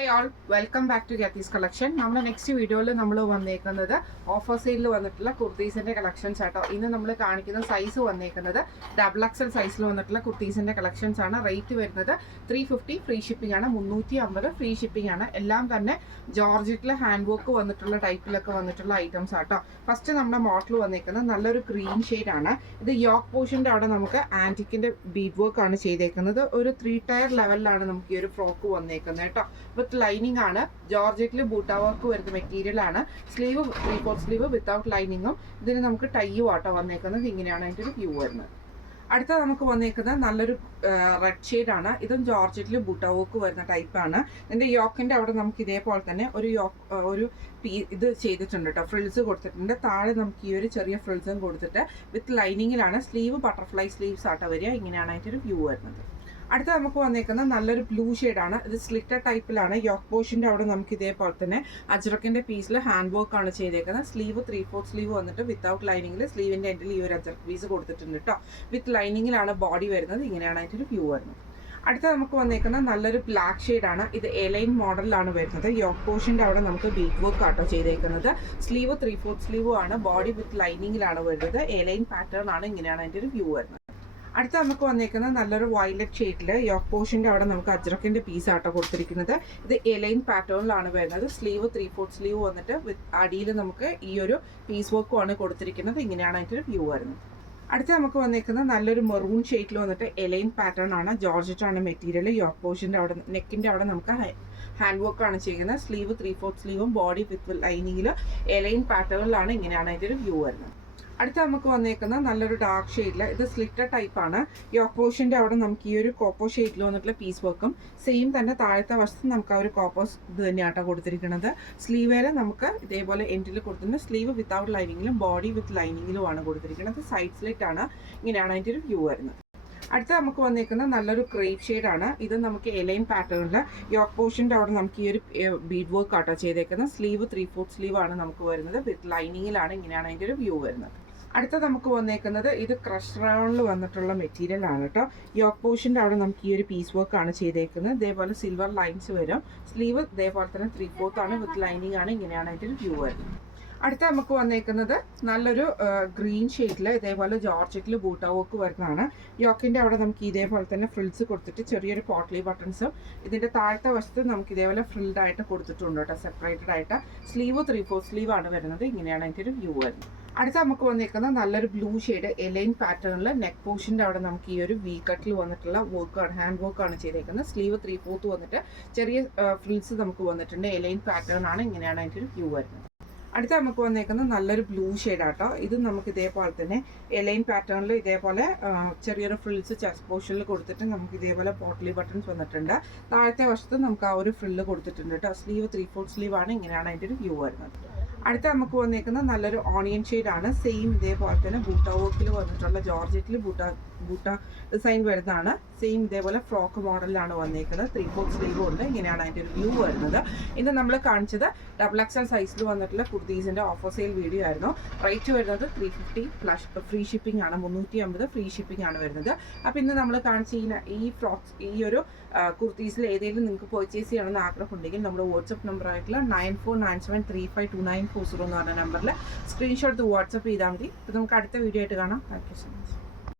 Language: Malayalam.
Hi all, welcome back to ഗത്തീസ് കളക്ഷൻ. നമ്മുടെ നെക്സ്റ്റ് വീഡിയോയിൽ നമ്മൾ വന്നേക്കുന്നത് ഓഫർ സെയിലിൽ വന്നിട്ടുള്ള കുർത്തീസിൻ്റെ കളക്ഷൻസ് ആട്ടോ. ഇന്ന് നമ്മൾ കാണിക്കുന്ന സൈസ് വന്നേക്കുന്നത് XXL സൈസിൽ വന്നിട്ടുള്ള കുർത്തീസിൻ്റെ കളക്ഷൻസ് ആണ്. റേറ്റ് വരുന്നത് 350, ഫ്രീ ഷിപ്പിംഗ് ആണ്. 350 ഫ്രീ ഷിപ്പിംഗ് ആണ്. എല്ലാം തന്നെ ജോർജറ്റിൽ ഹാൻഡ് വർക്ക് വന്നിട്ടുള്ള ടൈപ്പിലൊക്കെ വന്നിട്ടുള്ള ഐറ്റംസ് ആട്ടോ. ഫസ്റ്റ് നമ്മുടെ മോഡൽ വന്നേക്കുന്നത് നല്ലൊരു ഗ്രീൻ ഷെയ്ഡ് ആണ്. ഇത് യോക്ക് പോർഷൻ്റെ അവിടെ നമുക്ക് ആൻറ്റിക്കിൻ്റെ ബീഡ് വർക്ക് ആണ് ചെയ്തേക്കുന്നത്. ഒരു 3 ടയർ ലെവലിലാണ് നമുക്ക് ഈ ഒരു ഫ്രോക്ക് വന്നേക്കുന്നത് കേട്ടോ. വിത്ത് ലൈനിങ് ആണ്. ജോർജറ്റിൽ ബൂട്ട വർക്ക് വരുന്ന മെറ്റീരിയൽ ആണ്. സ്ലീവ് 3/4 സ്ലീവ് വിത്തൗട്ട് ലൈനിങ്ങും. ഇതിന് നമുക്ക് ടൈയും ആട്ടോ വന്നേക്കുന്നത്. ഇങ്ങനെയാണ് അതിൻ്റെ ഒരു വ്യൂ വരുന്നത്. അടുത്ത നമുക്ക് വന്നേക്കുന്നത് നല്ലൊരു റെഡ് ഷെയ്ഡ് ആണ്. ഇതും ജോർജറ്റിൽ ബൂട്ട വർക്ക് വരുന്ന ടൈപ്പാണ്. ഇതിൻ്റെ യോക്കിൻ്റെ അവിടെ നമുക്ക് ഇതേപോലെ തന്നെ ഒരു ഇത് ചെയ്തിട്ടുണ്ട് കേട്ടോ. ഫ്രിൽസ് കൊടുത്തിട്ടുണ്ട്. താഴെ നമുക്ക് ഈ ഒരു ചെറിയ ഫ്രിൽസും കൊടുത്തിട്ട് വിത്ത് ലൈനിങ്ങിലാണ്. സ്ലീവ് ബട്ടർഫ്ലൈ സ്ലീവ്സ് ആട്ടോ വരിക. ഇങ്ങനെയാണ് അതിൻ്റെ ഒരു വ്യൂ വരുന്നത്. അടുത്ത നമുക്ക് വന്നേക്കുന്നത് നല്ലൊരു ബ്ലൂ ഷെയ്ഡാണ്. ഇത് സ്ലിറ്റർ ടൈപ്പിലാണ്. യോക്ക് പോർഷൻ്റെ അവിടെ നമുക്ക് ഇതേപോലെ തന്നെ അജ്രക്കിൻ്റെ പീസിൽ ഹാൻഡ് വർക്ക് ആണ് ചെയ്തേക്കുന്നത്. സ്ലീവ് 3/4 സ്ലീവ് വന്നിട്ട് വിത്തൗട്ട് ലൈനിങ്ങിൽ സ്ലീവിൻ്റെ എൻഡിൽ ഈ ഒരു അജ്രക്ക് പീസ് കൊടുത്തിട്ടുണ്ട് കേട്ടോ. വിത്ത് ലൈനിങ്ങിലാണ് ബോഡി വരുന്നത്. ഇങ്ങനെയാണ് അതിൻ്റെ ഒരു വ്യൂ വരുന്നത്. അടുത്ത നമുക്ക് വന്നേക്കുന്നത് നല്ലൊരു ബ്ലാക്ക് ഷെയ്ഡാണ്. ഇത് എലൈൻ മോഡലിലാണ് വരുന്നത്. യോക്ക് പോർഷൻ്റെ അവിടെ നമുക്ക് ബീറ്റ് വർക്ക് ആട്ടോ ചെയ്തേക്കുന്നത്. സ്ലീവ് 3/4 സ്ലീവ് ആണ്. ബോഡി വിത്ത് ലൈനിങ്ങിലാണ് വരുന്നത്. എലൈൻ പാറ്റേൺ ആണ്. ഇങ്ങനെയാണ് അതിൻ്റെ ഒരു വ്യൂ വരുന്നത്. അടുത്ത നമുക്ക് വന്നേക്കുന്നത് നല്ലൊരു വയലറ്റ് ഷെയ്ഡിൽ യോക്ക് പോർഷൻ്റെ അവിടെ നമുക്ക് അജ്രക്കിൻ്റെ പീസ് ആട്ടോ കൊടുത്തിരിക്കുന്നത്. ഇത് എലൈൻ പാറ്റേണിലാണ് വരുന്നത്. സ്ലീവ് 3/4 സ്ലീവ് വന്നിട്ട് വിത്ത് അടിയിൽ നമുക്ക് ഈ ഒരു പീസ് വർക്കും ആണ് കൊടുത്തിരിക്കുന്നത്. ഇങ്ങനെയാണ് അതിൻ്റെ ഒരു വ്യൂ വരുന്നത്. അടുത്ത നമുക്ക് വന്നേക്കുന്നത് നല്ലൊരു മെറൂൺ ഷെയ്ഡിൽ വന്നിട്ട് എലൈൻ പാറ്റേൺ ആണ്. ജോർജറ്റ് ആണ് മെറ്റീരിയൽ. യോക്ക് പോർഷൻ്റെ അവിടെ നെക്കിൻ്റെ അവിടെ നമുക്ക് ഹാൻഡ് വർക്ക് ആണ് ചെയ്യുന്നത്. സ്ലീവ് 3/4 സ്ലീവും ബോഡി വിത്ത് ലൈനിങ്ങിൽ എലൈൻ പാറ്റേണിലാണ്. ഇങ്ങനെയാണ് അതിൻ്റെ ഒരു വ്യൂ വരുന്നത്. അടുത്ത നമുക്ക് വന്നേക്കുന്ന നല്ലൊരു ഡാർക്ക് ഷെയ്ഡിൽ ഇത് സ്ലിറ്റർ ടൈപ്പാണ്. യോക്ക് പോർഷൻ്റെ അവിടെ നമുക്ക് ഈ ഒരു കോപ്പോ ഷെയ്ഡിൽ വന്നിട്ടുള്ള പീസ് വർക്കും സെയിം തന്നെ താഴത്തെ വശത്ത് നമുക്ക് ആ ഒരു കോപ്പോ ഇത് തന്നെയാട്ടോ കൊടുത്തിരിക്കുന്നത്. സ്ലീവേൽ നമുക്ക് ഇതേപോലെ എൻഡിൽ കൊടുത്തിട്ടുണ്ട്. സ്ലീവ് വിത്തൗട്ട് ലൈനിങ്ങിലും ബോഡി വിത്ത് ലൈനിങ്ങിലുമാണ് കൊടുത്തിരിക്കുന്നത്. സൈഡ് സ്ലിറ്റ് ആണ്. ഇങ്ങനെയാണ് അതിൻ്റെ ഒരു വ്യൂ വരുന്നത്. അടുത്ത നമുക്ക് വന്നേക്കുന്ന നല്ലൊരു ക്രേപ്പ് ഷെയ്ഡാണ്. ഇത് നമുക്ക് എലൈൻ പാറ്റേണിൽ യോക്ക് പോർഷൻ്റെ അവിടെ നമുക്ക് ഈ ഒരു ബീഡ് വർക്ക് ആട്ടോ ചെയ്തേക്കുന്നത്. സ്ലീവ് 3/4 സ്ലീവ് ആണ് നമുക്ക് വരുന്നത്. വിത്ത് ലൈനിങ്ങിലാണ്. ഇങ്ങനെയാണ് അതിൻ്റെ ഒരു വ്യൂ വരുന്നത്. അടുത്ത നമുക്ക് വന്നേക്കുന്നത് ഇത് ക്രഷ് റൗണ്ടിൽ വന്നിട്ടുള്ള മെറ്റീരിയൽ ആണ് കേട്ടോ. യോക്ക് പോർഷൻ്റെ അവിടെ നമുക്ക് ഈ ഒരു പീസ് വർക്ക് ആണ് ചെയ്തേക്കുന്നത്. ഇതേപോലെ സിൽവർ ലൈൻസ് വരും. സ്ലീവ് ഇതേപോലെ തന്നെ 3/4 ആണ്. വിത്ത് ലൈനിങ് ആണ്. ഇങ്ങനെയാണ് അതിൻ്റെ ഒരു വ്യൂ വരുന്നത്. അടുത്ത നമുക്ക് വന്നേക്കുന്നത് നല്ലൊരു ഗ്രീൻ ഷെയ്ഡിൽ ഇതേപോലെ ജോർജറ്റിൽ ബൂട്ട വർക്ക് വരുന്നതാണ്. യോക്കിൻ്റെ അവിടെ നമുക്ക് ഇതേപോലെ തന്നെ ഫ്രിൽസ് കൊടുത്തിട്ട് ചെറിയൊരു പോട്ട്ലി ബട്ടൺസും ഇതിൻ്റെ താഴത്തെ വശത്ത് നമുക്ക് ഇതേപോലെ ഫ്രിൽഡ് ആയിട്ട് കൊടുത്തിട്ടുണ്ട് കേട്ടോ. സെപ്പറേറ്റഡ് ആയിട്ട്. സ്ലീവ് 3/4 സ്ലീവ് ആണ് വരുന്നത്. ഇങ്ങനെയാണ് അതിൻ്റെ ഒരു വ്യൂ വരുന്നത്. അടുത്ത നമുക്ക് വന്നേക്കുന്നത് നല്ലൊരു ബ്ലൂ ഷെയ്ഡ് എലൈൻ പാറ്റേണിൽ നെക്ക് പോർഷൻ്റെ അവിടെ നമുക്ക് ഈ ഒരു വി കട്ടിൽ വന്നിട്ടുള്ള വർക്കാണ്, ഹാൻഡ് വർക്കാണ് ചെയ്തേക്കുന്നത്. സ്ലീവ് 3/4 വന്നിട്ട് ചെറിയ ഫ്രിൽസ് നമുക്ക് വന്നിട്ടുണ്ട്. എലൈൻ പാറ്റേൺ ആണ്. ഇങ്ങനെയാണ് അതിൻ്റെ ഒരു വ്യൂ വരുന്നത്. അടുത്ത നമുക്ക് വന്നേക്കുന്നത് നല്ലൊരു ബ്ലൂ ഷെയ്ഡാട്ടോ. ഇത് നമുക്ക് ഇതേപോലെ തന്നെ എലൈൻ പാറ്റേണിൽ ഇതേപോലെ ചെറിയൊരു ഫ്രിൽസ് ചെസ്റ്റ് പോർഷനിൽ കൊടുത്തിട്ട് നമുക്ക് ഇതേപോലെ പോട്ട്ലി ബട്ടൺസ് വന്നിട്ടുണ്ട്. താഴത്തെ വശത്ത് നമുക്ക് ആ ഒരു ഫ്രില്ല് കൊടുത്തിട്ടുണ്ട് കേട്ടോ. സ്ലീവ് 3/4 സ്ലീവ് ആണ്. ഇങ്ങനെയാണ് അതിൻ്റെ ഒരു വ്യൂ വരുന്നത്. അടുത്ത നമുക്ക് വന്നേക്കുന്നത് നല്ലൊരു ഓണിയൻ ഷെയ്ഡാണ്. സെയിം ഇതേപോലെ തന്നെ ബൂട്ട വർക്കിൽ വന്നിട്ടുള്ള ജോർജറ്റിൽ ബൂട്ട ഡിസൈൻ വരുന്നതാണ്. സെയിം ഇതേപോലെ ഫ്രോക്ക് മോഡലിലാണ് വന്നേക്കുന്നത്. 3/4 സ്ലീവ് ഉണ്ട്. ഇങ്ങനെയാണ് അതിൻ്റെ ഒരു വ്യൂ വരുന്നത്. ഇത് നമ്മൾ കാണിച്ചത് XXL സൈസിൽ വന്നിട്ടുള്ള കുർത്തീസിൻ്റെ ഓഫർ സെയിൽ വീഡിയോ ആയിരുന്നു. റേറ്റ് വരുന്നത് 350 പ്ലസ് ഫ്രീ ഷിപ്പിംഗ് ആണ്. 350 ഫ്രീ ഷിപ്പിംഗ് ആണ് വരുന്നത്. അപ്പോൾ ഇന്ന് നമ്മൾ കാണിച്ച ഈ ഒരു കുർത്തീസിൽ ഏതെങ്കിലും നിങ്ങൾക്ക് പർച്ചേസ് ചെയ്യണമെന്ന് ആഗ്രഹമുണ്ടെങ്കിൽ നമ്മുടെ വാട്സപ്പ് നമ്പർ ആയിട്ടുള്ള 9497352940 എന്ന് പറഞ്ഞ നമ്പറിൽ സ്ക്രീൻഷോട്ട് വാട്സപ്പ് ചെയ്താൽ മതി. അപ്പോൾ നമുക്ക് അടുത്ത വീഡിയോ ആയിട്ട് കാണാം. Thank you so much.